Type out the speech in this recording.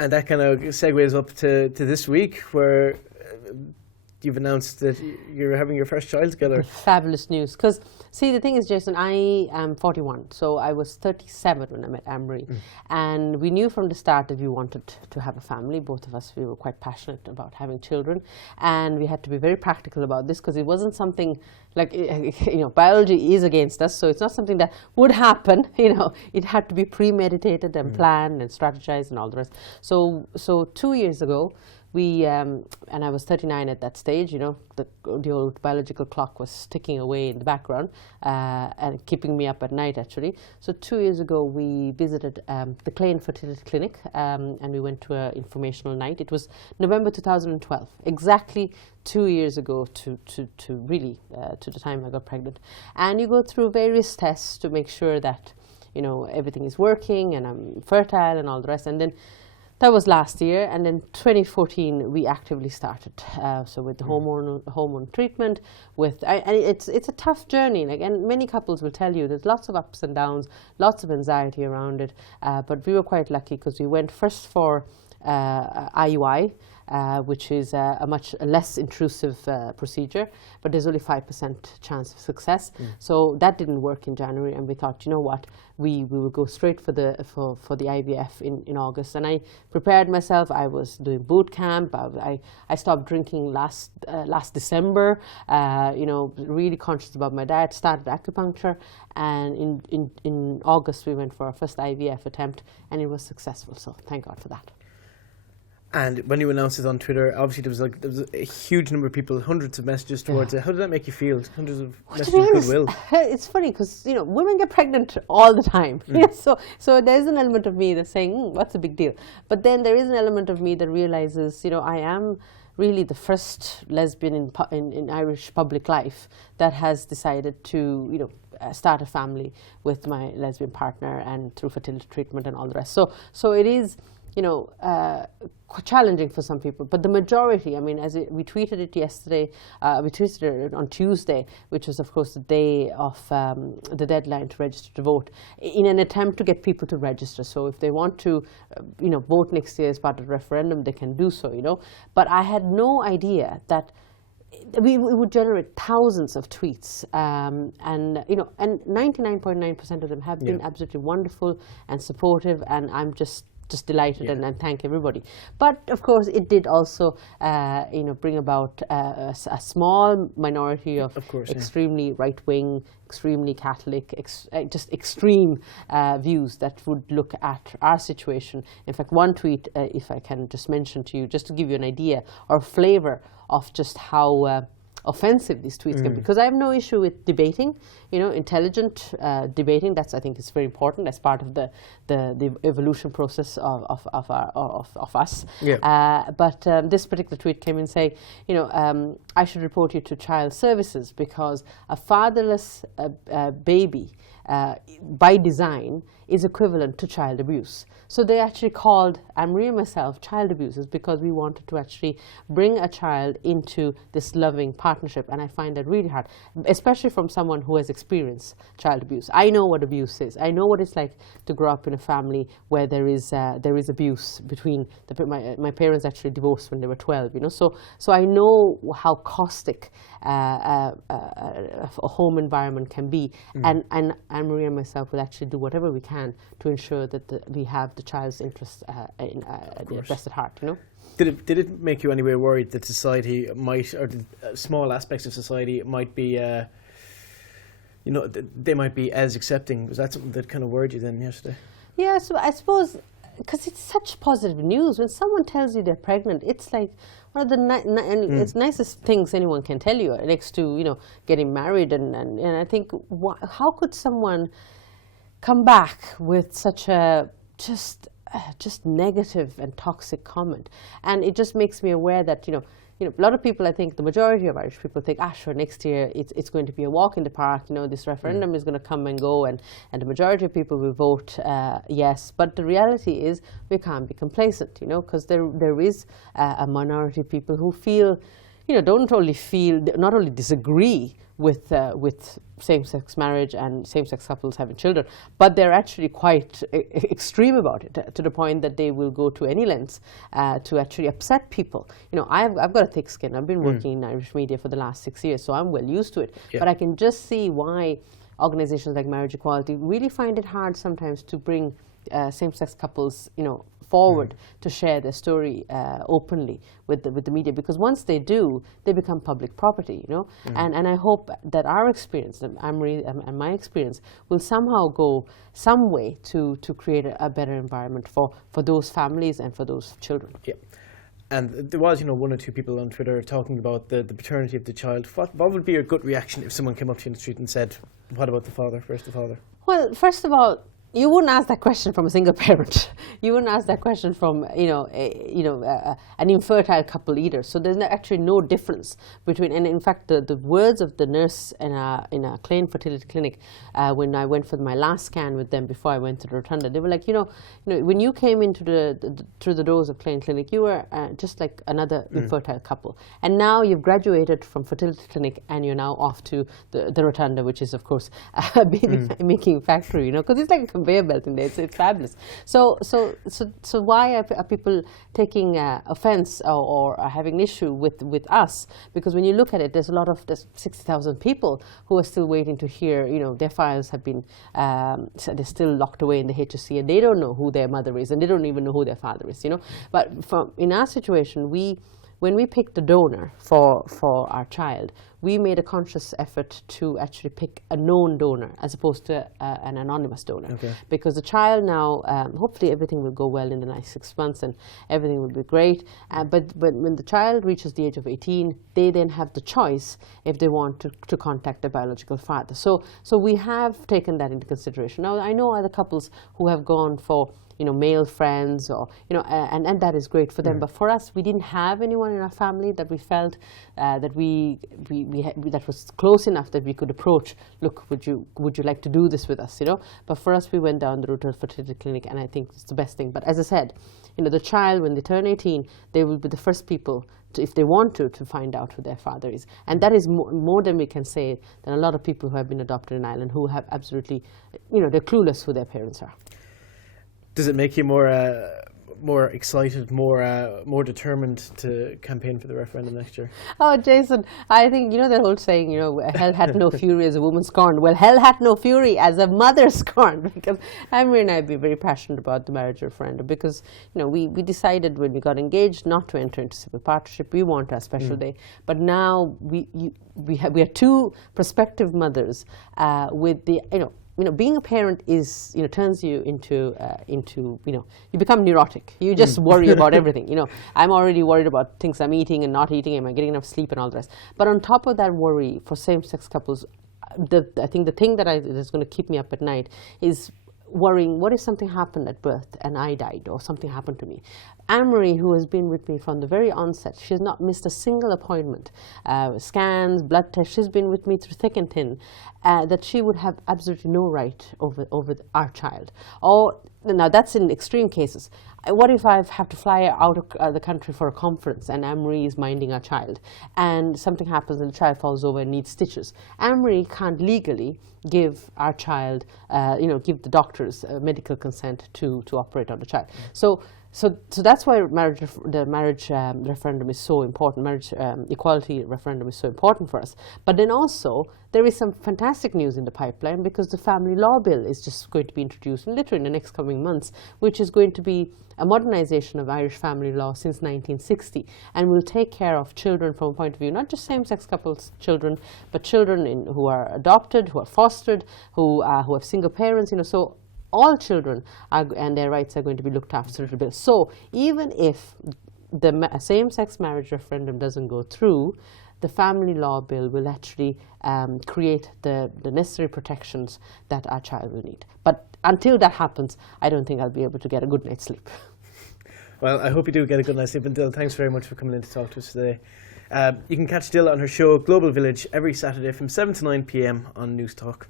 And that kind of segues up to this week, where you've announced that you're having your first child together. Fabulous news. Because, see, the thing is, Jason, I am 41, so I was 37 when I met Anne-Marie. And we knew from the start that we wanted to have a family. Both of us, we were quite passionate about having children. And we had to be very practical about this, because it wasn't something like, biology is against us, so it's not something that would happen. It had to be premeditated and planned and strategized and all the rest. So 2 years ago, and I was 39 at that stage, the old biological clock was ticking away in the background and keeping me up at night, actually. So 2 years ago, we visited the Clane Fertility Clinic, and we went to an informational night. It was November 2012, exactly 2 years ago to the time I got pregnant. And you go through various tests to make sure that, everything is working and I'm fertile and all the rest. And then that was last year, and then 2014 we actively started. So with the hormone treatment, and it's a tough journey. And many couples will tell you there's lots of ups and downs, lots of anxiety around it. But we were quite lucky, because we went first for IUI, which is a much less intrusive procedure, but there's only 5% chance of success. So that didn't work in January, and we thought, you know what, we will go straight for the IVF in August. And I prepared myself. I was doing boot camp. I stopped drinking last December. Really conscious about my diet. Started acupuncture, and in August we went for our first IVF attempt, and it was successful. So thank God for that. And when you announced it on Twitter, obviously there was a huge number of people, hundreds of messages towards it. How did that make you feel? Hundreds of messages of goodwill. It's funny, because women get pregnant all the time. So there's an element of me that's saying, what's the big deal? But then there is an element of me that realizes, I am really the first lesbian in Irish public life that has decided to, start a family with my lesbian partner, and through fertility treatment and all the rest. So it is, challenging for some people, but the majority, we tweeted it yesterday, we tweeted it on Tuesday, which was of course the day of the deadline to register to vote, in an attempt to get people to register. So if they want to, vote next year as part of the referendum, they can do so, But I had no idea that we would generate thousands of tweets, and 99.9% of them have been absolutely wonderful and supportive, and I'm just delighted and thank everybody. But of course it did also bring about a small minority of extremely right-wing, extremely Catholic, just extreme views that would look at our situation. In fact, one tweet, if I can just mention to you, just to give you an idea or flavor of just how offensive these tweets can be, because I have no issue with debating, intelligent debating. That's, I think, is very important as part of the evolution process of us. But this particular tweet came in saying, I should report you to child services, because a fatherless baby by design is equivalent to child abuse. So they actually called Anne-Marie and myself child abusers, because we wanted to actually bring a child into this loving partnership. And I find that really hard, especially from someone who has experienced child abuse. I know what abuse is. I know what it's like to grow up in a family where there is abuse between my parents actually divorced when they were 12. So I know how caustic a home environment can be, and Anne-Marie and myself will actually do whatever we can to ensure that we have the child's interests best at heart. Did it make you anyway worried that society might, or small aspects of society might be, they might be as accepting? Was that something that kind of worried you then yesterday? Yeah, so I suppose, because it's such positive news. When someone tells you they're pregnant, it's like one of the it's nicest things anyone can tell you, next to getting married. And I think, how could someone come back with such a just negative and toxic comment? And it just makes me aware that a lot of people, I think the majority of Irish people think, sure, next year it's going to be a walk in the park, this referendum is going to come and go, and the majority of people will vote yes. But the reality is we can't be complacent, because there is a minority of people who feel don't only not only disagree with same-sex marriage and same-sex couples having children, but they're actually quite extreme about it, to the point that they will go to any lengths to actually upset people. I've got a thick skin. I've been working in Irish media for the last 6 years, so I'm well used to it. But I can just see why organizations like Marriage Equality really find it hard sometimes to bring same-sex couples, forward to share their story openly with the media, because once they do, they become public property, and I hope that our experience, Anne-Marie and my experience, will somehow go some way to create a better environment for those families and for those children. Yeah. And there was, one or two people on Twitter talking about the paternity of the child. What would be your gut reaction if someone came up to you in the street and said, what about the father? Where's the father? Well, first of all, you wouldn't ask that question from a single parent. You wouldn't ask that question from an infertile couple either. So there's actually no difference between. And in fact, the words of the nurse in a Clane fertility clinic when I went for my last scan with them before I went to the Rotunda, they were like, when you came into through the doors of Clane Clinic, you were just like another infertile couple, and now you've graduated from fertility clinic and you're now off to the Rotunda, which is of course a baby making factory, because it's like a conveyor belt in there. It's fabulous. So why are people taking offense or having an issue with us? Because when you look at it, there's 60,000 people who are still waiting to hear. Their files have been they're still locked away in the HSC, and they don't know who their mother is, and they don't even know who their father is. But in our situation, when we picked the donor for our child, we made a conscious effort to actually pick a known donor as opposed to an anonymous donor. Okay. Because the child now, hopefully everything will go well in the next 6 months and everything will be great. But when the child reaches the age of 18, they then have the choice if they want to contact their biological father. So we have taken that into consideration. Now, I know other couples who have gone for male friends, or and that is great for them. But for us, we didn't have anyone in our family that we felt that that was close enough that we could approach. Look, would you like to do this with us? But for us, we went down the route of fertility clinic, and I think it's the best thing. But as I said, the child, when they turn 18, they will be the first people to, if they want to find out who their father is, and that is more than we can say than a lot of people who have been adopted in Ireland who have absolutely, they're clueless who their parents are. Does it make you more excited, more determined to campaign for the referendum next year? Oh, Jason, I think that whole saying, hell had no fury as a woman scorned. Well, hell had no fury as a mother scorned, because Anne-Marie and I be very passionate about the marriage referendum, because we decided when we got engaged not to enter into civil partnership. We want our special day, but now we are two prospective mothers with the being a parent is, turns you into you become neurotic. You just worry about everything. I'm already worried about things I'm eating and not eating. Am I getting enough sleep and all the rest? But on top of that worry for same-sex couples, I think the thing that is going to keep me up at night is worrying, what if something happened at birth and I died, or something happened to me? Anne-Marie, who has been with me from the very onset, she has not missed a single appointment, scans, blood tests. She's been with me through thick and thin, that she would have absolutely no right over our child. Or now that's in extreme cases. What if I have to fly out of the country for a conference and Anne-Marie is minding our child and something happens and the child falls over and needs stitches? Anne-Marie can't legally give our child, give the doctors medical consent to operate on the child. So that's why the marriage referendum is so important. Marriage equality referendum is so important for us. But then also there is some fantastic news in the pipeline, because the family law bill is just going to be introduced literally in the next coming months, which is going to be a modernization of Irish family law since 1960, and will take care of children from a point of view, not just same-sex couples children, but children who are adopted, who are fostered, who have single parents. So all children and their rights are going to be looked after through the bill. So even if the same-sex marriage referendum doesn't go through, the family law bill will actually create the necessary protections that our child will need. But until that happens, I don't think I'll be able to get a good night's sleep. Well, I hope you do get a good night's sleep. And Dill, thanks very much for coming in to talk to us today. You can catch Dill on her show Global Village every Saturday from 7 to 9 p.m. on Newstalk.